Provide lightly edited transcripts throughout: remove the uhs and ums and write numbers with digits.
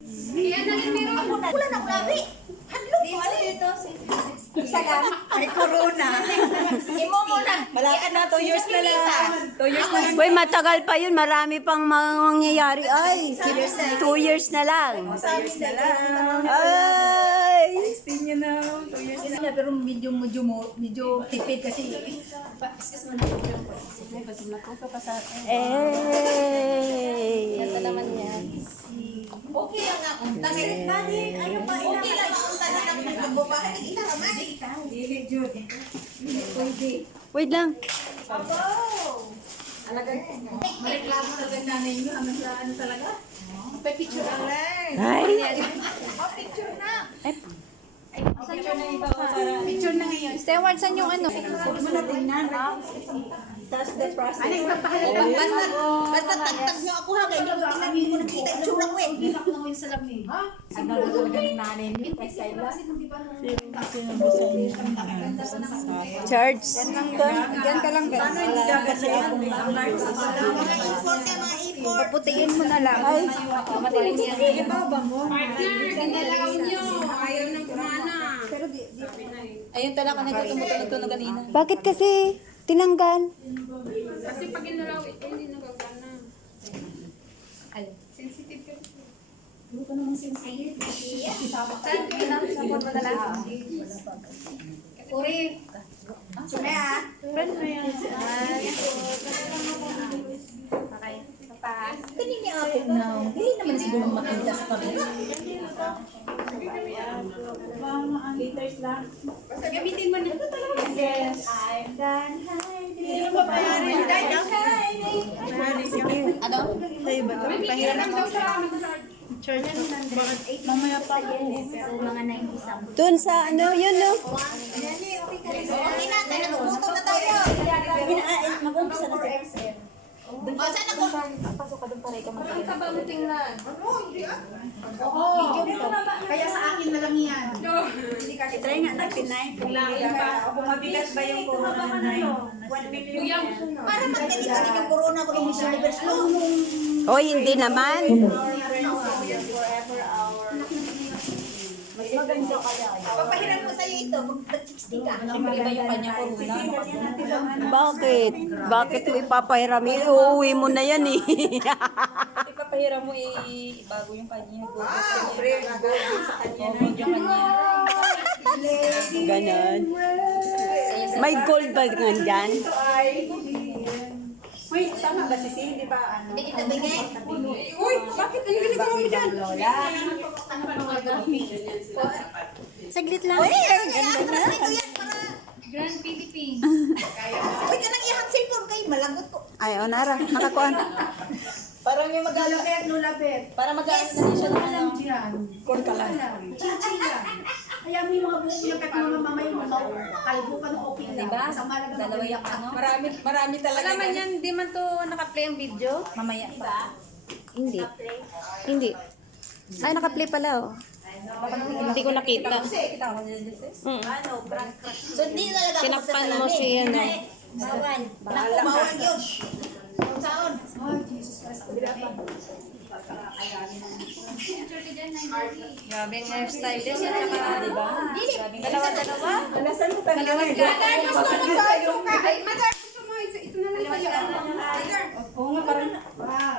Wala na ulabi. Hadlok mo ano ito? Isa lang. Ay, corona. Imo muna. Malapit na, 2 years na lang. 2 years na lang. Uy, matagal pa yun. Marami pang mangyayari. Ay, 2 years na lang. 2 years na lang. Ay! 16 yun na. 2 years na. Pero medyo tipid kasi. Excuse mo na. Eh! Ganda naman yan. Okay lang nga. Okay lang ako. Tanay lang kung magbabahan. Ina naman. Dili, Jude. Pwede. Wait lang. Mareklamo talaga nanay nyo. Ano talaga? Picture na lang. Ay! Picture na. Ay, Picture na ngayon. Steward, saan yung ano? Huwag mo na tingnan. That's the process. Basta tagtag nyo ako ha. Kaya nyo tingnan nyo nakita yung tsura ko eh. Hindi ako naman sa lamin. Ha? Ano na talaga ng nanay niyo? Charge. Diyan ka lang. Paano hindi ka kasi ako? Mga import na mga import. Paputiin mo na lang. Ay, Madaling yan. ibaba mo. Ganda lang nyo. Ayaw ng kumana. Ayun talaga nagtutumutunog kanina. Bakit kasi tinanggal? Kasi pag inalaw ito, hindi nagagana. Ay, sensitive ka. Uri. Sumay ah. Kanini ako na. Hindi naman siguro makita sa kamera. Basta gamitin mo na. Yes. I'm done hiding. Hindi naman payarin. Ano? May bigyan daw sa Mamaya pa yan eh. Pero mga 90 something. Doon sa ano, yun no? Okay na, tayo nagugutom na tayo. Mag-umpisa na sa XM. Saan ako? Pasok ka doon para ikaw Ang taba mo tingnan. Oo. Kaya sa akin na lang yan. Try nga nagpinay. Kung mabigat ba yung corona na yun? Para magkalita din yung corona pag Miss Universe. Hoy, hindi naman. Maganda kaya. Papahiram ko sa'yo ito. Mag-60 ka. Iba yung kanya corona. Bakit? Bakit mo ipapahiram? Uuwi mo na yan eh. Ipapahiram mo bago yung kanya. Sa kanya na. Yung kanya. Ganon. May gold ba nga dyan? Wait, tama ba si Cindy ba? Hindi kita bigay. Uy, bakit? Ano ginagawa mo dyan? Saglit lang. Uy, ganda na. Ito yan para... Grand Philippines. Uy, ka nang ihang cellphone kayo. Malagot ko. Ay, onara. Nakakuan. Parang yung mag-alapit. Para mag-alapit na siya ng ano. Kung ka lang. Kaya may mga buko yung kahit mga mamay mo kalbo ka ng okay lang. Diba? Sa malaga Dalawa yung ano. Marami talaga. Wala man yan, di man to naka-play ang video. Mamaya pa. Hindi. Hindi. Ay, nakaplay pala oh. Hindi ko nakita. So, hindi talaga ako Tinakpan mo si ano. Bawal. Naku, bawal yun. Kung saan? Grabe ang hairstylist. At saka, di ba? Dalawa-dalawa. Madar, gusto mo tayo ka. Ay, Madar, gusto mo. Ito na lang tayo. Madar. Oo nga, parang...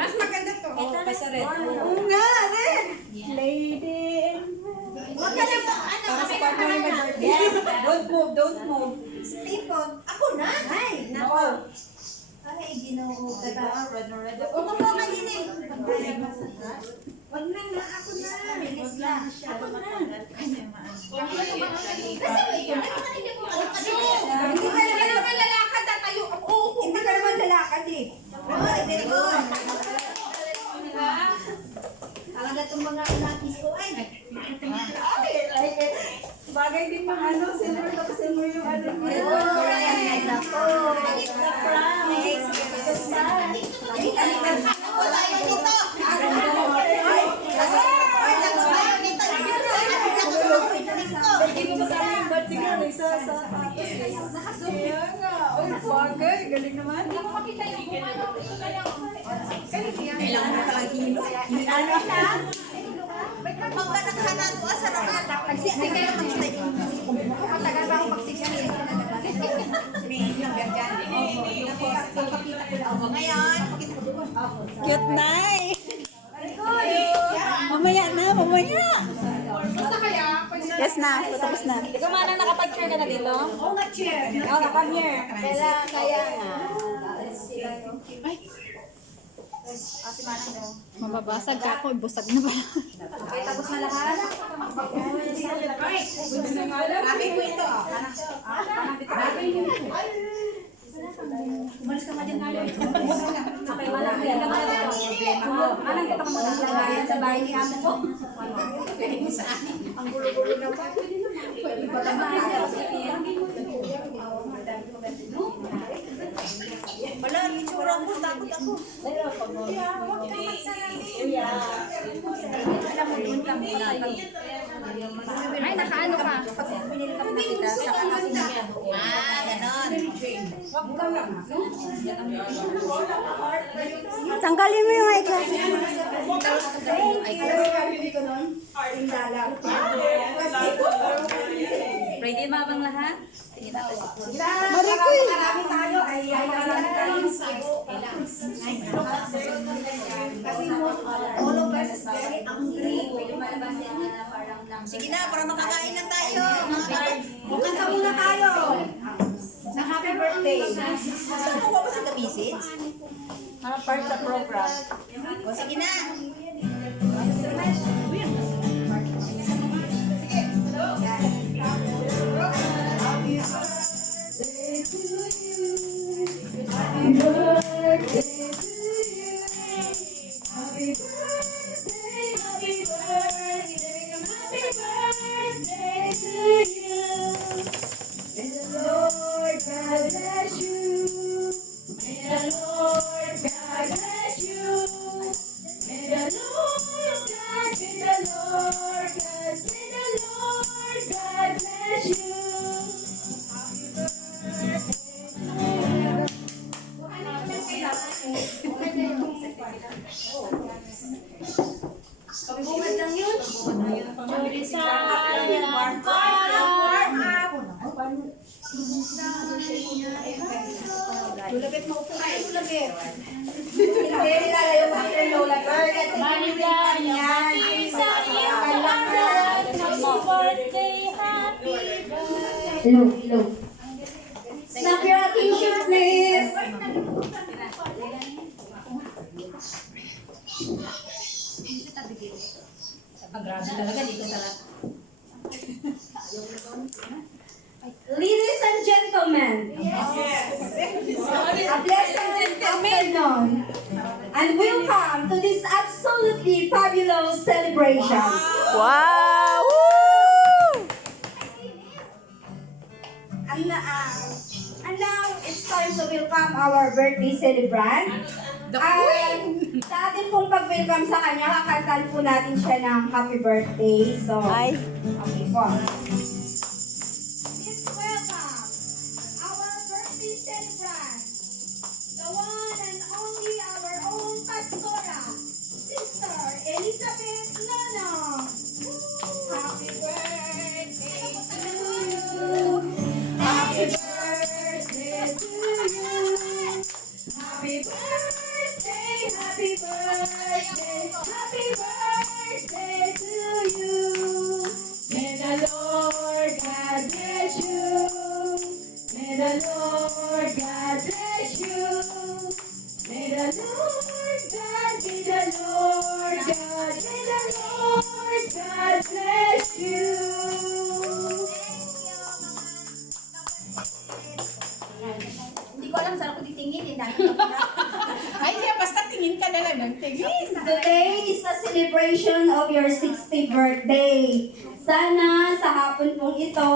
Mas maganda to. Oo, kaysa red. Oo nga, rin. Huwag ka na po. Ano, Para sa kami partner ni na. Madar. Don't move, don't move. Stephen. Ako na. Ay, nako. Ay, ginoo ka na. Huwag mo ka din eh. Huwag na nga, ako na. Bilis na. Ako na. Kasi may yun. Hindi ko Hindi ka naman lalakad at tayo. Oo. Hindi ka naman lalakad eh. Ay, very good. Talaga itong mga lapis ko ay. Bagay din pang ano, silver na silver yung ano. Ay, nako. It's the promise. Wala yun dito. Hindi mo kasama yung bad siguro, isa sa tapos. Kaya nga, oy, bagay, galing naman. Hindi ko makita yung kumano. Kailangan mo talagang hilo. Hilo lang. Pag 60 kayo magtay. Matagal ba ako pag 60? May number dyan. Papakita ko lang. Ngayon, pakita ko doon. Cute na eh. Mamaya na, mamaya. Basta kaya, Yes na, tapos na. Ikaw manang nakapag-share ka na dito? Oo, nag-cheer. Oo, nakapag-year. Kaya nga. Mababasag ka ako, busag na pala. Okay, tapos na lahat. Bakit po ito? Umalis ka nga dyan tayo. Okay, walang problema ka muna. Sa bahay ni amo ko. Ang gulo-gulo na pa. Wala, itsura mo. Takot ako. Huwag kang magsalamin. Alam mo, yun lang muna. Ay, nakaano ka? Pag pinili ka muna kita, saka kasi niya. Ganon. Huwag ka lang. Tanggalin mo yung eyeglasses. Ready mabang lahat? Tingin natin si Marikoy. Marami tayo. Ay, marami tayo. Kasi all of us is very hungry. Sige na, para makakain na tayo. Kanta muna tayo. Sa happy birthday. Saan mo ba sa message? Part sa program. O sige na. Lulagit mo po kayo, lulagit. Hindi, nilalayo pa yung lola girl. Kasi binibigyan yan. Hello, hello. Snap your attention, please. Grabe talaga dito talaga. Ladies and gentlemen, a pleasant afternoon, and welcome to this absolutely fabulous celebration. Wow! And now it's time to welcome our birthday celebrant. And sa atin pong pag-welcome sa kanya, kakantan po natin siya ng happy birthday. So, okay po. Please welcome our birthday celebrant, the one and only our own Pastora, Sister Elizabeth Lano. Happy birthday to you. Happy birthday to you. Happy birthday, happy birthday, happy birthday to you. May the Lord God bless you. May the Lord God bless you. May the Lord God be the Lord God. May the Lord God bless you. Hindi ko alam saan ako titingin. ay, basta tingin ka na lang ng tingin. Today is a celebration of your 60th birthday. Sana sa hapon pong ito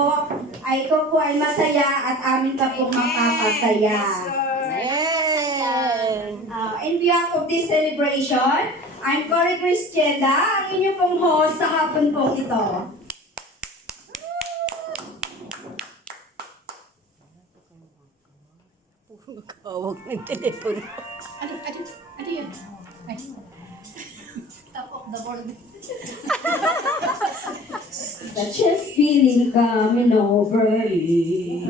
ay ikaw po ay masaya at amin ka pong makakasaya. In behalf of this celebration, I'm Cory Cristienda, ang inyong pong host sa hapon pong ito. Kawag ng telepono. Ano yun? Top of the world. such a feeling coming over me.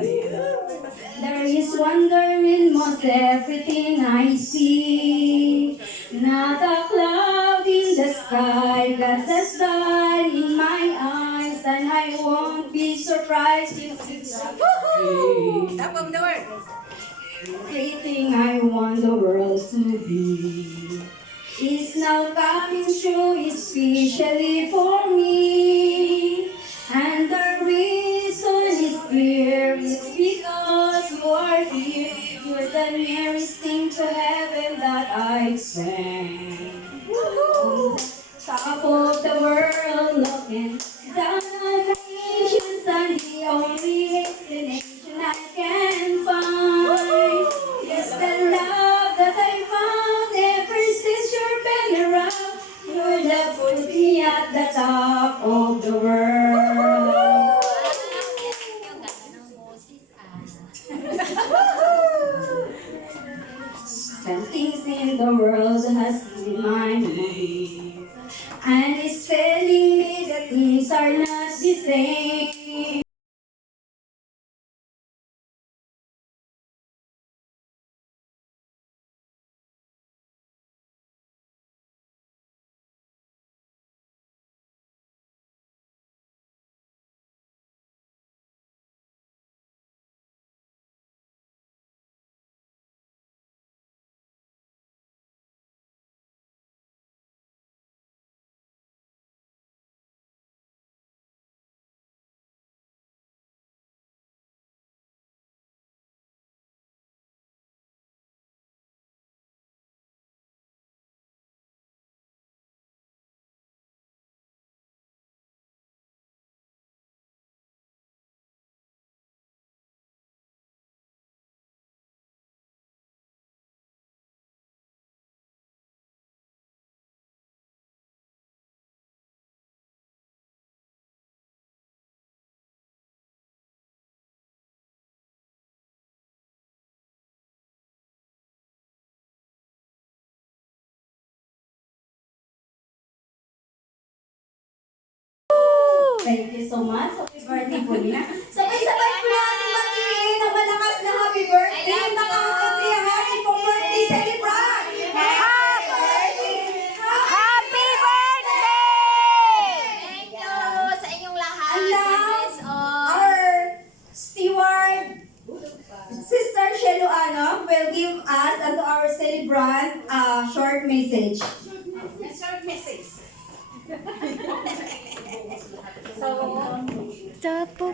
There is wonder in most everything I see. Not a cloud in the sky, got the sun in my eyes, and I won't be surprised if it's Top of the world. everything I want the world to be is now coming true, especially for me. And the reason is clear, it's because you are here. You're the nearest thing to heaven that I stand. On the top of the world, looking down on the nations, and the only explanation I can find is the love that I found ever since you've been around. Your love puts me at the top of the world. Some things in the world has been my name, and it's telling me that things are not the same. Thank you so much. Happy birthday po nila. Sabay-sabay po natin batiin ang malakas na happy birthday. Nakakapri ang ating pong birthday celebrant. Happy birthday! Happy birthday! Thank you sa inyong lahat. And now, God bless all. our steward, Sister Shelo Ano, will give us and to our celebrant a short message. Short message. Tapo